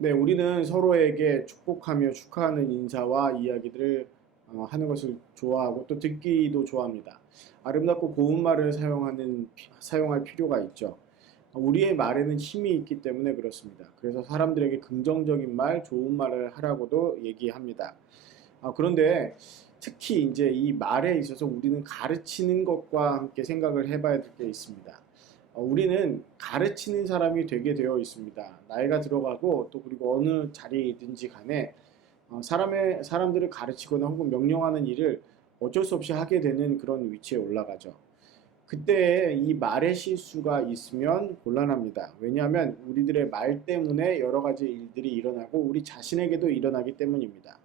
네, 우리는 서로에게 축복하며 축하하는 인사와 이야기들을 하는 것을 좋아하고 또 듣기도 좋아합니다. 아름답고 고운 말을 사용할 필요가 있죠. 우리의 말에는 힘이 있기 때문에 그렇습니다. 그래서 사람들에게 긍정적인 말, 좋은 말을 하라고도 얘기합니다. 그런데 특히 이제 이 말에 있어서 우리는 가르치는 것과 함께 생각을 해봐야 될 게 있습니다. 우리는 가르치는 사람이 되게 되어 있습니다. 나이가 들어가고 또 그리고 어느 자리이든지 간에 사람들을 가르치거나 혹은 명령하는 일을 어쩔 수 없이 하게 되는 그런 위치에 올라가죠. 그때 이 말의 실수가 있으면 곤란합니다. 왜냐하면 우리들의 말 때문에 여러 가지 일들이 일어나고 우리 자신에게도 일어나기 때문입니다.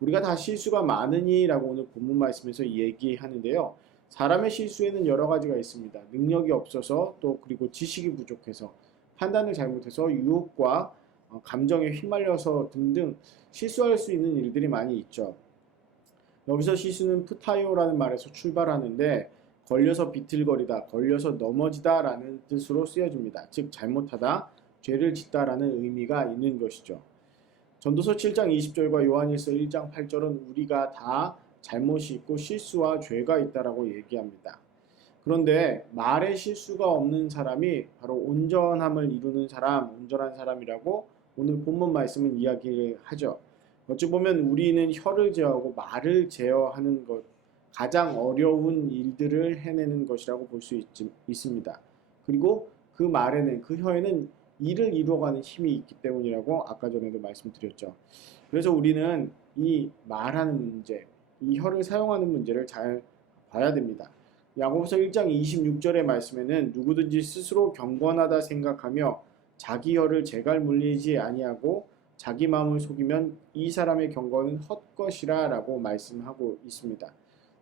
우리가 다 실수가 많으니라고 오늘 본문 말씀에서 얘기하는데요. 사람의 실수에는 여러 가지가 있습니다. 능력이 없어서 또 그리고 지식이 부족해서 판단을 잘못해서 유혹과 감정에 휘말려서 등등 실수할 수 있는 일들이 많이 있죠. 여기서 실수는 푸타요라는 말에서 출발하는데 걸려서 비틀거리다, 걸려서 넘어지다 라는 뜻으로 쓰여집니다. 즉 잘못하다, 죄를 짓다라는 의미가 있는 것이죠. 전도서 7장 20절과 요한일서 1장 8절은 우리가 다 잘못이 있고 실수와 죄가 있다라고 얘기합니다. 그런데 말에 실수가 없는 사람이 바로 온전함을 이루는 사람, 온전한 사람이라고 오늘 본문 말씀은 이야기를 하죠. 어찌 보면 우리는 혀를 제어하고 말을 제어하는 것, 가장 어려운 일들을 해내는 것이라고 볼 수 있습니다. 그리고 그 말에는, 그 혀에는 일을 이루어가는 힘이 있기 때문이라고 아까 전에도 말씀드렸죠. 그래서 우리는 이 말하는 문제, 이 혀를 사용하는 문제를 잘 봐야 됩니다. 야고보서 1장 26절의 말씀에는 누구든지 스스로 경건하다 생각하며 자기 혀를 재갈 물리지 아니하고 자기 마음을 속이면 이 사람의 경건은 헛것이라 라고 말씀하고 있습니다.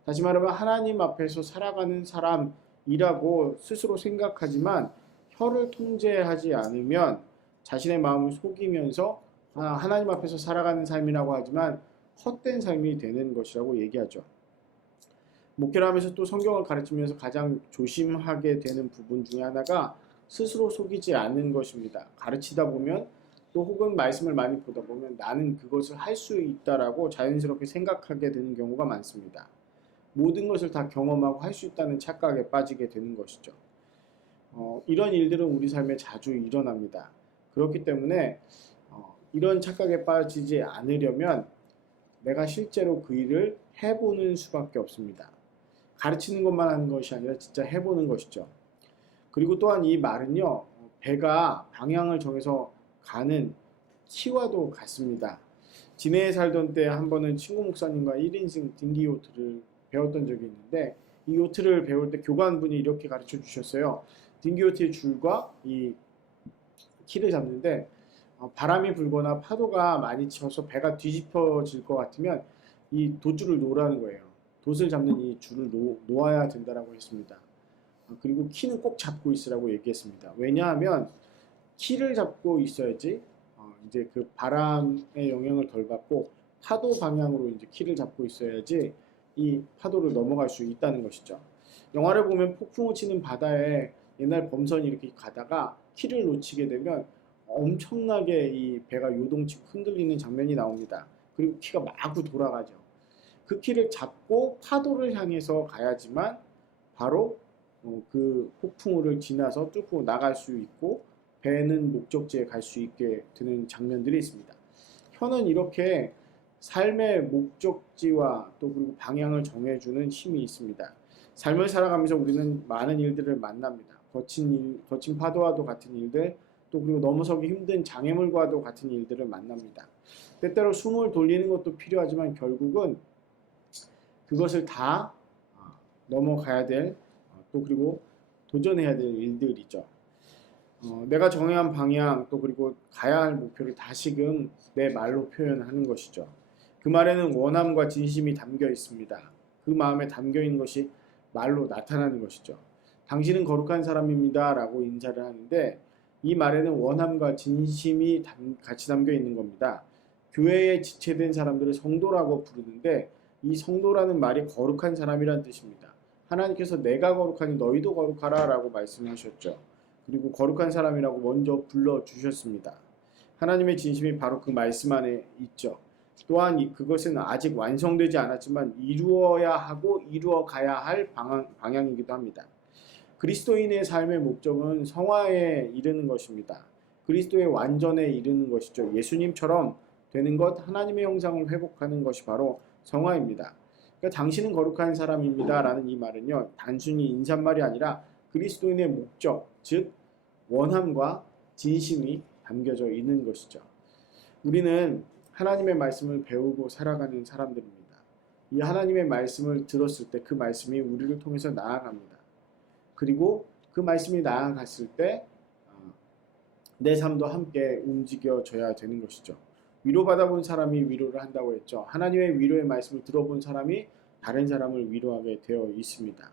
다시 말하면 하나님 앞에서 살아가는 사람이라고 스스로 생각하지만 혀를 통제하지 않으면 자신의 마음을 속이면서 하나님 앞에서 살아가는 삶이라고 하지만 헛된 삶이 되는 것이라고 얘기하죠. 목회를 하면서 또 성경을 가르치면서 가장 조심하게 되는 부분 중에 하나가 스스로 속이지 않는 것입니다. 가르치다 보면 또 혹은 말씀을 많이 보다 보면 나는 그것을 할 수 있다라고 자연스럽게 생각하게 되는 경우가 많습니다. 모든 것을 다 경험하고 할 수 있다는 착각에 빠지게 되는 것이죠. 이런 일들은 우리 삶에 자주 일어납니다. 그렇기 때문에 이런 착각에 빠지지 않으려면 내가 실제로 그 일을 해보는 수밖에 없습니다. 가르치는 것만 하는 것이 아니라 진짜 해보는 것이죠. 그리고 또한 이 말은요, 배가 방향을 정해서 가는 키와도 같습니다. 진해에 살던 때 한 번은 친구 목사님과 1인승 딩기 요트를 배웠던 적이 있는데 이 요트를 배울 때 교관분이 이렇게 가르쳐 주셨어요. 딩기 요트의 줄과 이 키를 잡는데 바람이 불거나 파도가 많이 쳐서 배가 뒤집어질 것 같으면 이 돛줄을 놓으라는 거예요. 돛을 잡는 이 줄을 놓아야 된다라고 했습니다. 그리고 키는 꼭 잡고 있으라고 얘기했습니다. 왜냐하면 키를 잡고 있어야지 이제 그 바람의 영향을 덜 받고 파도 방향으로 이제 키를 잡고 있어야지 이 파도를 넘어갈 수 있다는 것이죠. 영화를 보면 폭풍우 치는 바다에 옛날 범선이 이렇게 가다가 키를 놓치게 되면 엄청나게 이 배가 요동치고 흔들리는 장면이 나옵니다. 그리고 키가 마구 돌아가죠. 그 키를 잡고 파도를 향해서 가야지만 바로 그 폭풍우를 지나서 뚫고 나갈 수 있고 배는 목적지에 갈 수 있게 되는 장면들이 있습니다. 혀는 이렇게 삶의 목적지와 또 그리고 방향을 정해주는 힘이 있습니다. 삶을 살아가면서 우리는 많은 일들을 만납니다. 거친 파도와도 같은 일들, 또 그리고 넘어서기 힘든 장애물과도 같은 일들을 만납니다. 때때로 숨을 돌리는 것도 필요하지만 결국은 그것을 다 넘어가야 될, 또 그리고 도전해야 될 일들이죠. 내가 정해한 방향, 또 그리고 가야 할 목표를 다시금 내 말로 표현하는 것이죠. 그 말에는 원함과 진심이 담겨 있습니다. 그 마음에 담겨 있는 것이 말로 나타나는 것이죠. 당신은 거룩한 사람입니다 라고 인사를 하는데 이 말에는 원함과 진심이 같이 담겨 있는 겁니다. 교회에 지체된 사람들을 성도라고 부르는데 이 성도라는 말이 거룩한 사람이란 뜻입니다. 하나님께서 내가 거룩하니 너희도 거룩하라 라고 말씀하셨죠. 그리고 거룩한 사람이라고 먼저 불러주셨습니다. 하나님의 진심이 바로 그 말씀 안에 있죠. 또한 그것은 아직 완성되지 않았지만 이루어야 하고 이루어 가야 할 방향이기도 합니다. 그리스도인의 삶의 목적은 성화에 이르는 것입니다. 그리스도의 완전에 이르는 것이죠. 예수님처럼 되는 것, 하나님의 형상을 회복하는 것이 바로 성화입니다. 그러니까 당신은 거룩한 사람입니다 라는 이 말은요, 단순히 인사말이 아니라 그리스도인의 목적, 즉 원함과 진심이 담겨져 있는 것이죠. 우리는 하나님의 말씀을 배우고 살아가는 사람들입니다. 이 하나님의 말씀을 들었을 때 그 말씀이 우리를 통해서 나아갑니다. 그리고 그 말씀이 나아갔을 때 내 삶도 함께 움직여져야 되는 것이죠. 위로받아 본 사람이 위로를 한다고 했죠. 하나님의 위로의 말씀을 들어본 사람이 다른 사람을 위로하게 되어 있습니다.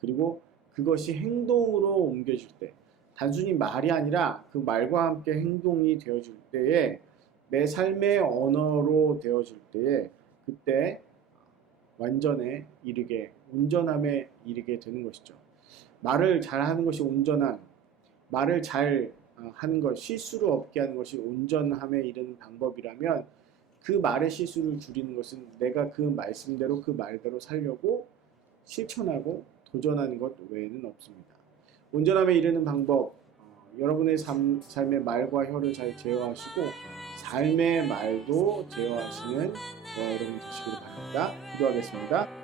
그리고 그것이 행동으로 옮겨질 때, 단순히 말이 아니라 그 말과 함께 행동이 되어질 때에, 내 삶의 언어로 되어질 때에, 그때 완전에 이르게, 온전함에 이르게 되는 것이죠. 말을 잘하는 것이 온전함, 말을 잘 하는 것, 실수를 없게 하는 것이 온전함에 이르는 방법이라면, 그 말의 실수를 줄이는 것은 내가 그 말씀대로 그 말대로 살려고 실천하고 도전하는 것 외에는 없습니다. 온전함에 이르는 방법, 여러분의 삶의 말과 혀를 잘 제어하시고 삶의 말도 제어하시는 저와 여러분 되시길 바랍니다. 기도하겠습니다.